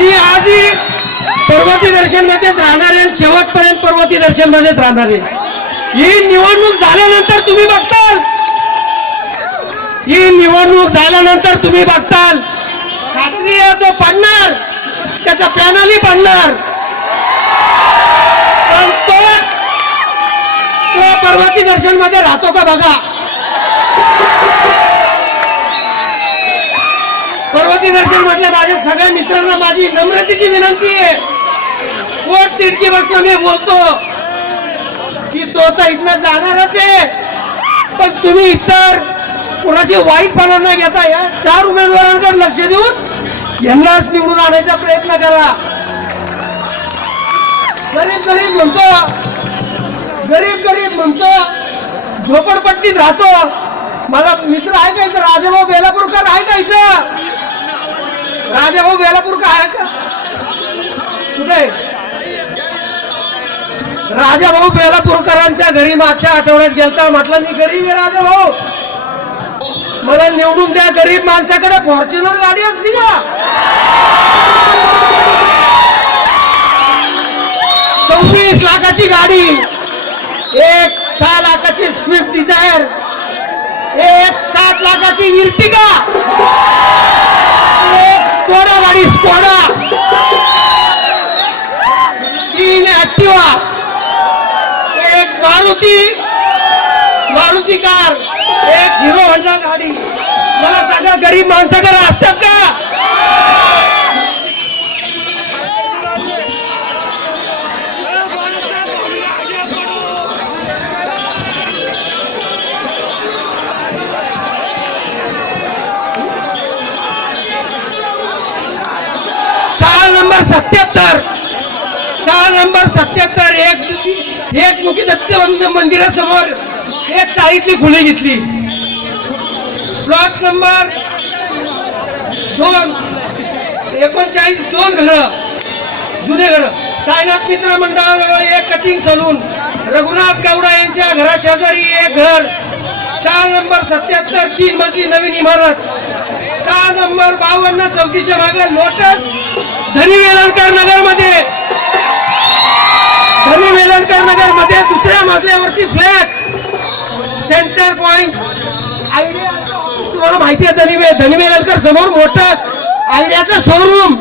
मी आजही पर्वती दर्शन मध्येच राहणार आहे, शेवटपर्यंत पर्वती दर्शन मध्येच राहणार आहे. ही निवडणूक झाल्यानंतर तुम्ही बघताल, ही निवडणूक झाल्यानंतर तुम्ही बघताल, खात्री आहे तो पडणार, त्याचा पॅनलही पडणार, पण तो पर्वती दर्शन मध्ये राहतो का बघा. पर्वती दर्शन मधल्या माझ्या सगळ्या मित्रांना माझी नम्रतेची विनंती आहे, पोट तिडकी बसणं मी बोलतो की तो तर इथनं जाणारच आहे, पण तुम्ही इतर कोणाची वाईटपणा न घेता या 4 उमेदवारांकडे लक्ष देऊन यांनाच निवडून आणायचा प्रयत्न करा. गरीब गरीब म्हणतो, गरीब गरीब म्हणतो, झोपडपट्टीत राहतो. मला मित्र आहे का इथं? राजाभाऊ बेलापूरकर आहे का इथं? राजाभाऊ बेलापूरकर आहे का? कुठे? राजाभाऊ बेलापूरकरांच्या घरी मागच्या आठवड्यात गेलता. म्हटलं मी गरीब आहे राजाभाऊ, मला निवडून द्या. गरीब माणसाकडे फॉर्च्युनर गाडी असती का? 24 लाखाची गाडी, 6 लाखाची स्विफ्ट डिझायर, 7 लाखाची इर्टिगा, स्कोडा गाडी, Skoda, 3 Activa, Maruti car, 1 hero Honda गाडी. मला सांगा गरीब माणसाकडे असतात का? नंबर 77 एक मुखी दत्त मंदिरासमोर एक चाळीतली खुली घेतली. प्लॉट नंबर 2 39 2 घरं, जुने घरं. साईनाथ मित्र मंडळाजवळ एक कटिंग सलून, रघुनाथ गौडा यांच्या घरा शेजारी एक घर. 4 नंबर 77 3 मजली नवीन इमारत. 4 नंबर 52 चौकीच्या मागे लोटस. धनी वेलणकर नगर मध्ये, धनी वेलणकर नगर मध्ये दुसऱ्या मजल्यावरती फ्लॅट. सेंटर पॉइंट आयडिया तुम्हाला माहिती आहे. धनी वेलणकर समोर मोठं आयडियाचं शोरूम.